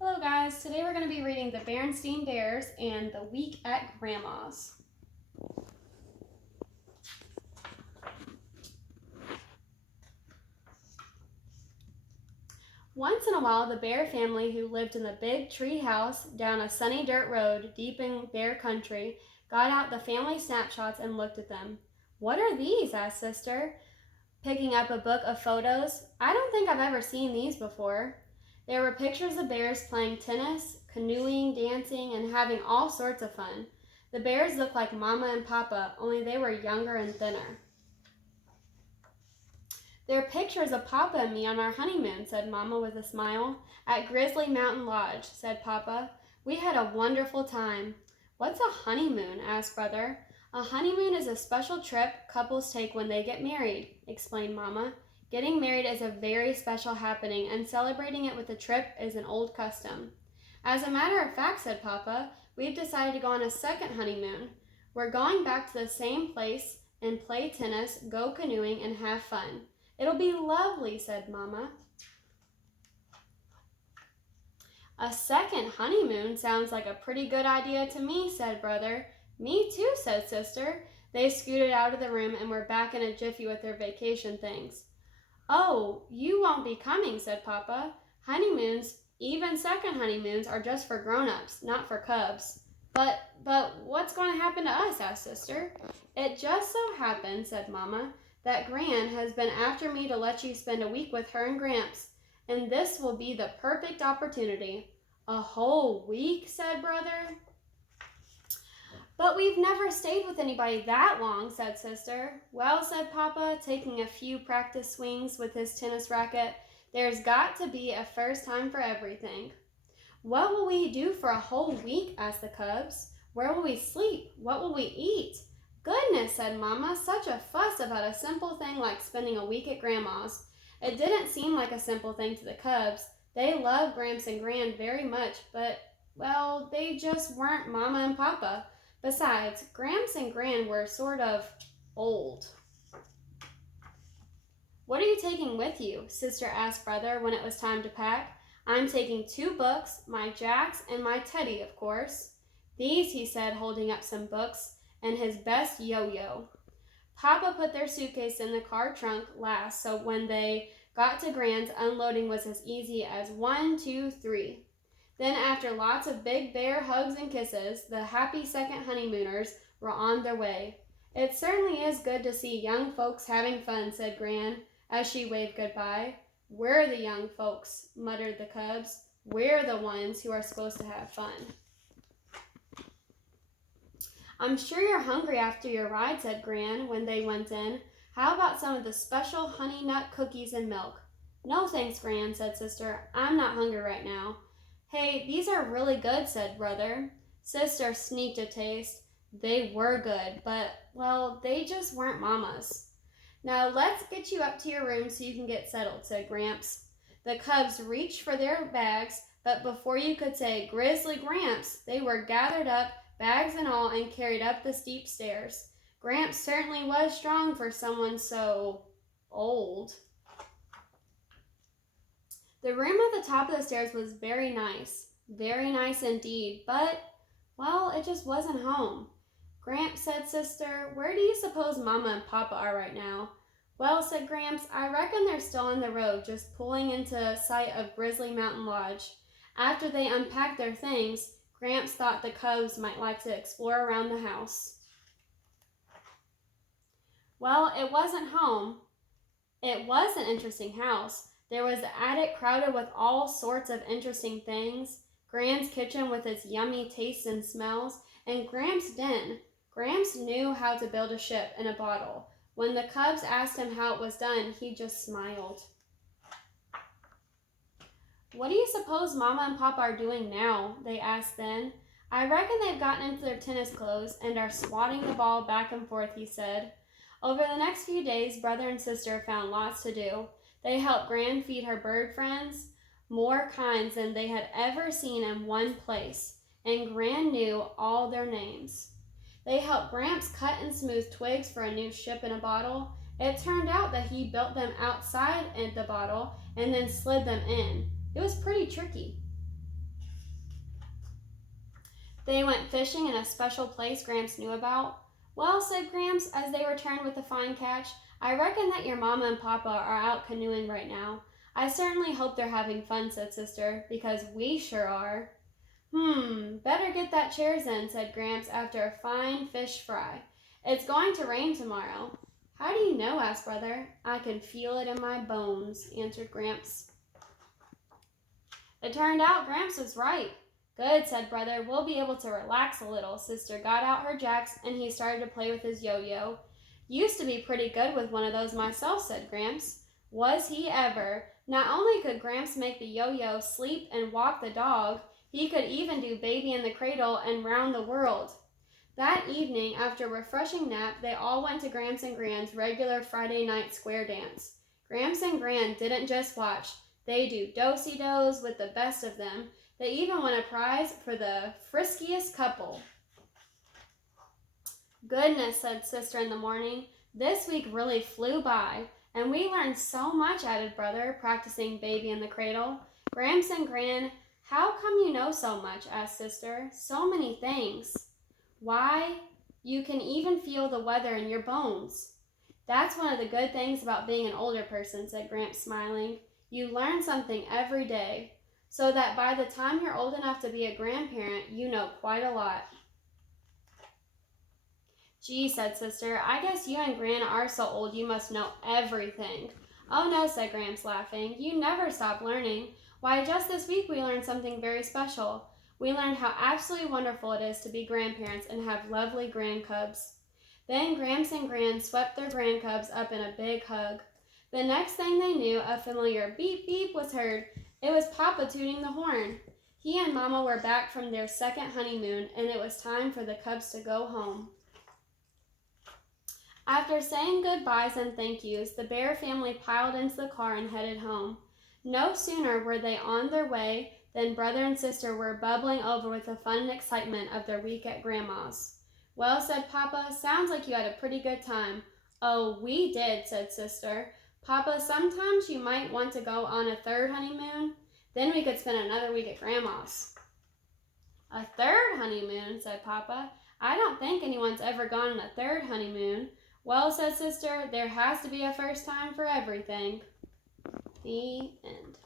Hello guys, today we're going to be reading the Berenstain Bears and the Week at Grandma's. Once in a while, the bear family who lived in the big tree house down a sunny dirt road deep in bear country got out the family snapshots and looked at them. "What are these?" asked Sister, picking up a book of photos. "I don't think I've ever seen these before." There were pictures of bears playing tennis, canoeing, dancing, and having all sorts of fun. The bears looked like Mama and Papa, only they were younger and thinner. "They're pictures of Papa and me on our honeymoon," said Mama with a smile. "At Grizzly Mountain Lodge," said Papa. "We had a wonderful time." "What's a honeymoon?" asked Brother. "A honeymoon is a special trip couples take when they get married," explained Mama. "Getting married is a very special happening, and celebrating it with a trip is an old custom." "As a matter of fact," said Papa, "we've decided to go on a second honeymoon. We're going back to the same place and play tennis, go canoeing, and have fun." "It'll be lovely," said Mama. "A second honeymoon sounds like a pretty good idea to me," said Brother. "Me too," said Sister. They scooted out of the room and were back in a jiffy with their vacation things. "Oh, you won't be coming," said Papa. "Honeymoons, even second honeymoons, are just for grown-ups, not for cubs." But what's going to happen to us?" asked Sister. "It just so happens," said Mama, "that Gran has been after me to let you spend a week with her and Gramps, and this will be the perfect opportunity." "A whole week?" said Brother. "But we've never stayed with anybody that long," said Sister. "Well," said Papa, taking a few practice swings with his tennis racket, "there's got to be a first time for everything." "What will we do for a whole week?" asked the cubs. "Where will we sleep? What will we eat?" "Goodness," said Mama, "such a fuss about a simple thing like spending a week at Grandma's." It didn't seem like a simple thing to the cubs. They loved Gramps and Gran very much, but, well, they just weren't Mama and Papa. Besides, Gramps and Gran were sort of old. "What are you taking with you?" Sister asked Brother when it was time to pack. "I'm taking 2 books, my jacks, and my teddy, of course." "These," he said, holding up some books, "and his best yo-yo." Papa put their suitcase in the car trunk last, so when they got to Gran's, unloading was as easy as 1, 2, 3. Then, after lots of big bear hugs and kisses, the happy second honeymooners were on their way. "It certainly is good to see young folks having fun," said Gran, as she waved goodbye. "We're the young folks," muttered the cubs. "We're the ones who are supposed to have fun." "I'm sure you're hungry after your ride," said Gran when they went in. "How about some of the special honey nut cookies and milk?" "No thanks, Gran," said Sister. "I'm not hungry right now." "Hey, these are really good," said Brother. Sister sneaked a taste. They were good, but, well, they just weren't Mama's. "Now let's get you up to your room so you can get settled," said Gramps. The cubs reached for their bags, but before you could say "Grizzly Gramps," they were gathered up, bags and all, and carried up the steep stairs. Gramps certainly was strong for someone so old. The room at the top of the stairs was very nice indeed, but, well, it just wasn't home. "Gramps," said Sister, "where do you suppose Mama and Papa are right now?" "Well," said Gramps, "I reckon they're still on the road, just pulling into sight of Grizzly Mountain Lodge." After they unpacked their things, Gramps thought the cubs might like to explore around the house. Well, it wasn't home. It was an interesting house. There was the attic crowded with all sorts of interesting things, Gran's kitchen with its yummy tastes and smells, and Gramps' den. Gramps knew how to build a ship in a bottle. When the cubs asked him how it was done, he just smiled. "What do you suppose Mama and Papa are doing now?" they asked then. "I reckon they've gotten into their tennis clothes and are swatting the ball back and forth," he said. Over the next few days, Brother and Sister found lots to do. They helped Gran feed her bird friends, more kinds than they had ever seen in one place, and Gran knew all their names. They helped Gramps cut and smooth twigs for a new ship in a bottle. It turned out that he built them outside the bottle and then slid them in. It was pretty tricky. They went fishing in a special place Gramps knew about. Well, said Gramps as they returned with a fine catch, I reckon that your mama and papa are out canoeing right now. I certainly hope they're having fun, said Sister, because we sure are. Better get that chairs in, said Gramps after a fine fish fry. It's going to rain tomorrow. How do you know? Asked Brother. I can feel it in my bones, answered Gramps. It turned out Gramps was right. Good, said Brother. We'll be able to relax a little. Sister got out her jacks and he started to play with his yo-yo. Used to be pretty good with one of those myself, said Gramps. Was he ever? Not only could Gramps make the yo-yo, sleep, and walk the dog, he could even do baby in the cradle and round the world. That evening, after a refreshing nap, they all went to Gramps and Gran's regular Friday night square dance. Gramps and Gran didn't just watch. They do do-si-dos with the best of them. They even won a prize for the friskiest couple. Goodness, said Sister in the morning. This week really flew by, and we learned so much, added Brother, practicing baby in the cradle. Gramps and Gran, how come you know so much? Asked Sister. So many things. Why, you can even feel the weather in your bones. That's one of the good things about being an older person, said Gramps, smiling. You learn something every day, so that by the time you're old enough to be a grandparent, you know quite a lot. Gee, said Sister, I guess you and Gran are so old you must know everything. Oh no, said Gramps, laughing. You never stop learning. Why, just this week we learned something very special. We learned how absolutely wonderful it is to be grandparents and have lovely grandcubs. Then Gramps and Gran swept their grandcubs up in a big hug. The next thing they knew, a familiar beep beep was heard. It was Papa tooting the horn. He and Mama were back from their second honeymoon, and it was time for the cubs to go home. After saying goodbyes and thank yous, the Bear family piled into the car and headed home. No sooner were they on their way than Brother and Sister were bubbling over with the fun and excitement of their week at Grandma's. Well, said Papa, sounds like you had a pretty good time. Oh, we did, said Sister. Papa, sometimes you might want to go on a third honeymoon. Then we could spend another week at Grandma's. A third honeymoon, said Papa. I don't think anyone's ever gone on a third honeymoon. Well, said Sister, there has to be a first time for everything. The end.